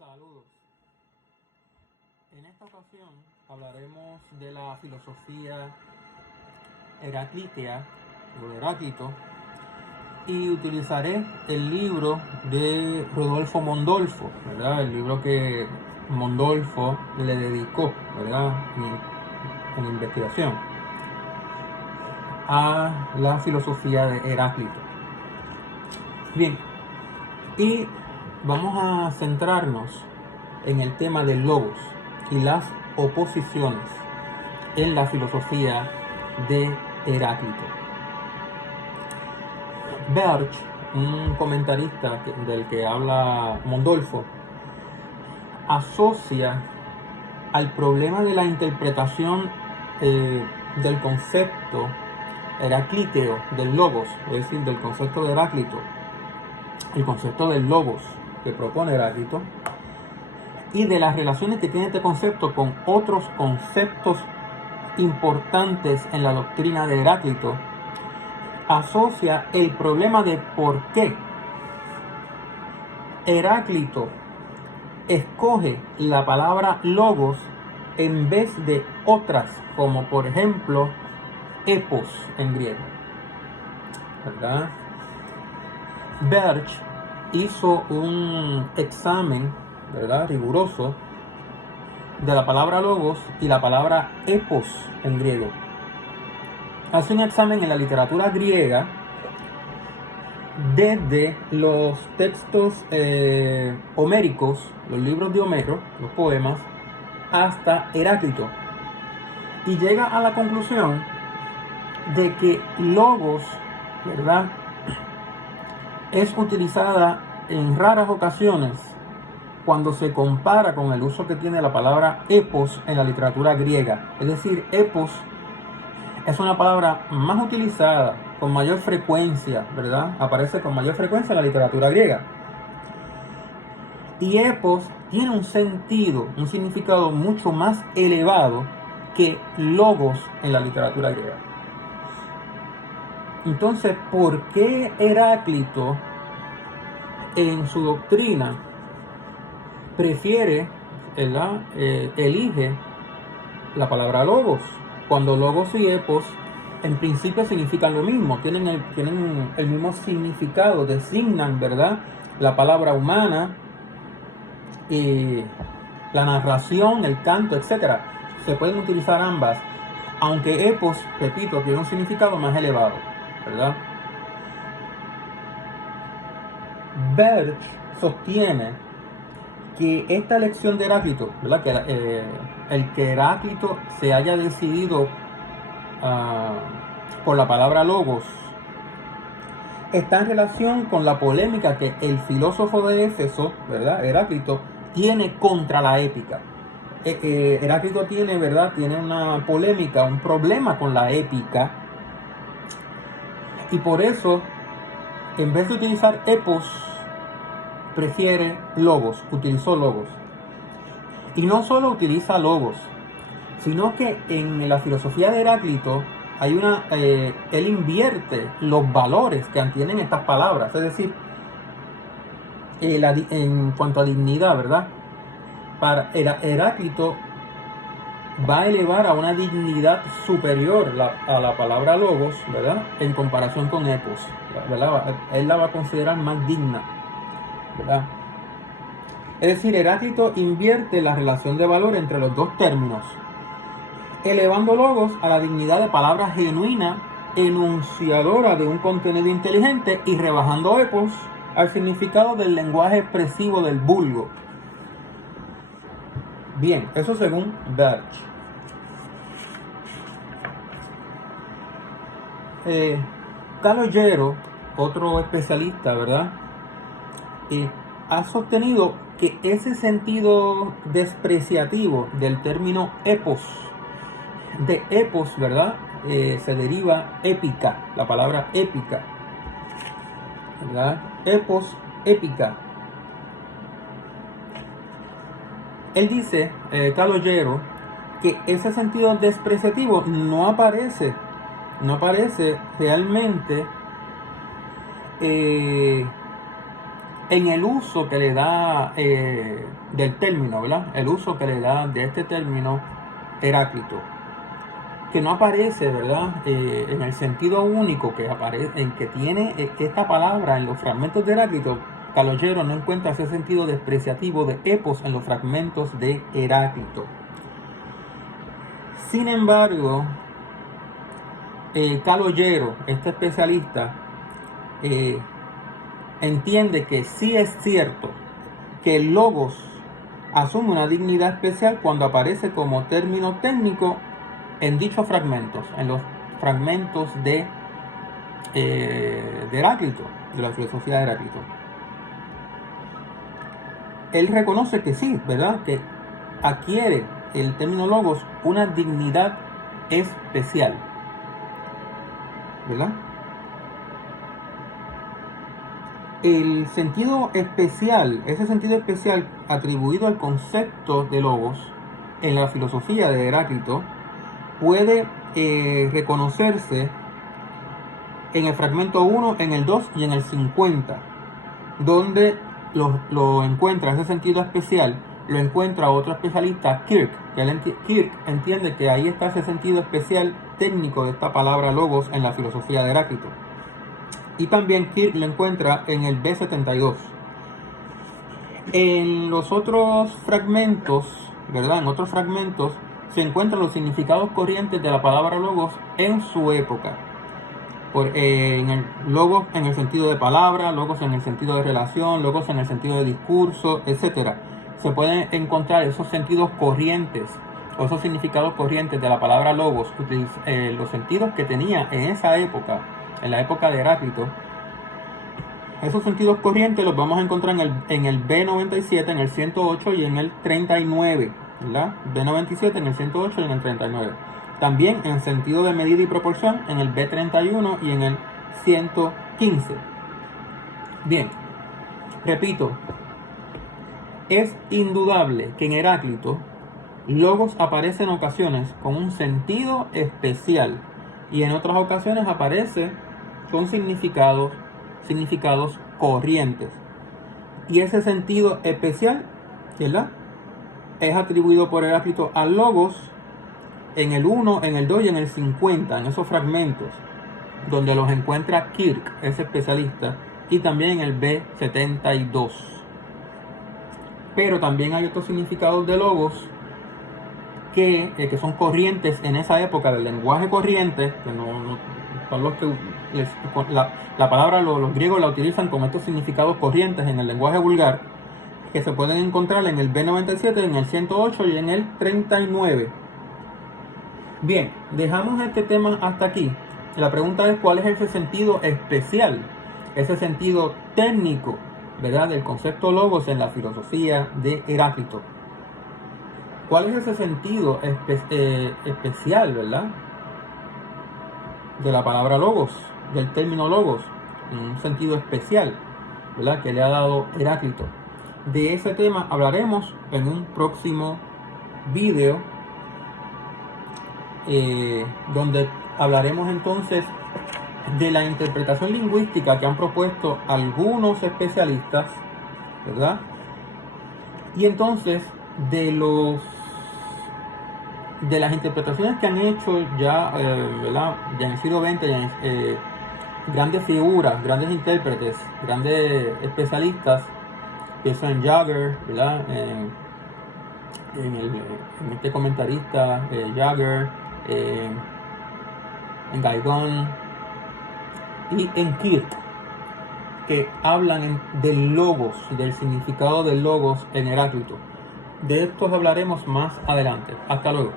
Saludos. En esta ocasión hablaremos de la filosofía heraclítea o de Heráclito y utilizaré el libro de Rodolfo Mondolfo, ¿verdad? El libro que Mondolfo le dedicó, ¿verdad? En investigación a la filosofía de Heráclito. Bien, y vamos a centrarnos en el tema del logos y las oposiciones en la filosofía de Heráclito. Berch, un comentarista del que habla Mondolfo, asocia al problema de la interpretación del concepto heraclíteo del logos, es decir, del concepto de Heráclito, el concepto del logos que propone Heráclito, y de las relaciones que tiene este concepto con otros conceptos importantes en la doctrina de Heráclito. Asocia el problema de por qué Heráclito escoge la palabra logos en vez de otras, como por ejemplo epos en griego, ¿verdad? Berch hizo un examen, ¿verdad?, riguroso de la palabra logos y la palabra epos en griego. Hace un examen en la literatura griega desde los textos homéricos, los libros de Homero, los poemas, hasta Heráclito, y llega a la conclusión de que logos, ¿verdad?, es utilizada en raras ocasiones cuando se compara con el uso que tiene la palabra epos en la literatura griega. Es decir, epos es una palabra más utilizada, con mayor frecuencia, ¿verdad? Aparece con mayor frecuencia en la literatura griega. Y epos tiene un sentido, un significado mucho más elevado que logos en la literatura griega. Entonces, ¿por qué Heráclito en su doctrina prefiere, ¿verdad?, elige la palabra logos, cuando logos y epos en principio significan lo mismo, tienen el mismo significado, designan, ¿verdad?, la palabra humana, y la narración, el canto, etc. Se pueden utilizar ambas, aunque epos, repito, tiene un significado más elevado, ¿verdad? Berch sostiene que esta elección de Heráclito, ¿verdad?, que el que Heráclito se haya decidido por la palabra logos está en relación con la polémica que el filósofo de Éfeso, ¿verdad?, Heráclito, tiene contra la épica. Heráclito tiene, ¿verdad?, tiene una polémica, un problema con la épica, y por eso, en vez de utilizar epos, prefiere logos, utilizó logos. Y no solo utiliza logos, sino que en la filosofía de Heráclito hay él invierte los valores que tienen estas palabras, es decir, en cuanto a dignidad, ¿verdad? Para Heráclito va a elevar a una dignidad superior a la palabra logos, ¿verdad?, en comparación con epos, ¿verdad? Él la va a considerar más digna, ¿verdad? Es decir, Heráclito invierte la relación de valor entre los dos términos, elevando logos a la dignidad de palabra genuina, enunciadora de un contenido inteligente, y rebajando epos al significado del lenguaje expresivo del vulgo. Bien, eso según Berch. Calogero, otro especialista, ¿verdad?, ha sostenido que ese sentido despreciativo del término epos, de epos, ¿verdad?, se deriva épica, la palabra épica, ¿verdad? Epos, épica. Él dice, Calogero, que ese sentido despreciativo no aparece realmente en el uso que le da del término, ¿verdad? El uso que le da de este término Heráclito, que no aparece, ¿verdad? En el sentido único que aparece, en que tiene esta palabra en los fragmentos de Heráclito. Calogero no encuentra ese sentido despreciativo de epos en los fragmentos de Heráclito. Sin embargo, Calogero, este especialista, entiende que sí es cierto que el logos asume una dignidad especial cuando aparece como término técnico en dichos fragmentos, en los fragmentos de Heráclito, de la filosofía de Heráclito. Él reconoce que sí, ¿verdad? Que adquiere el término logos una dignidad especial, ¿verdad? El sentido especial, ese sentido especial atribuido al concepto de logos en la filosofía de Heráclito, puede reconocerse en el fragmento 1, en el 2 y en el 50, donde lo encuentra, ese sentido especial, lo encuentra otro especialista, Kirk, Kirk entiende que ahí está ese sentido especial técnico de esta palabra logos en la filosofía de Heráclito. Y también Kirk lo encuentra en el B72. En los otros fragmentos, ¿verdad? En otros fragmentos se encuentran los significados corrientes de la palabra logos en su época. En el logos en el sentido de palabra, logos en el sentido de relación, logos en el sentido de discurso, etc. Se pueden encontrar esos sentidos corrientes o esos significados corrientes de la palabra logos, los sentidos que tenía en esa época, en la época de Heráclito. Esos sentidos corrientes los vamos a encontrar en el B97, en el 108 y en el 39, ¿verdad? B97 en el 108 y en el 39. También en sentido de medida y proporción en el B31 y en el 115. Bien, repito, es indudable que en Heráclito logos aparece en ocasiones con un sentido especial y en otras ocasiones aparece con significados corrientes. Y ese sentido especial, ¿verdad?, es atribuido por Heráclito al logos en el 1, en el 2 y en el 50, en esos fragmentos, donde los encuentra Kirk, ese especialista, y también en el B72. Pero también hay otros significados de logos que son corrientes en esa época del lenguaje corriente, que no son los que la palabra los griegos la utilizan como estos significados corrientes en el lenguaje vulgar, que se pueden encontrar en el B97, en el 108 y en el 39. Bien, dejamos este tema hasta aquí. La pregunta es: ¿cuál es ese sentido especial, ese sentido técnico, ¿verdad?, del concepto logos en la filosofía de Heráclito? ¿Cuál es ese sentido especial, ¿verdad?, de la palabra logos, del término logos, en un sentido especial, ¿verdad?, que le ha dado Heráclito? De ese tema hablaremos en un próximo video, donde hablaremos entonces de la interpretación lingüística que han propuesto algunos especialistas, ¿verdad? Y entonces de las interpretaciones que han hecho ya, ¿verdad?, ya en el siglo XX, grandes figuras, grandes intérpretes, grandes especialistas, pienso en Jagger, ¿verdad?, en este comentarista Jagger, en Guy-Gon y en Kirk, que hablan del logos, del significado del logos en Heráclito. De estos hablaremos más adelante. Hasta luego.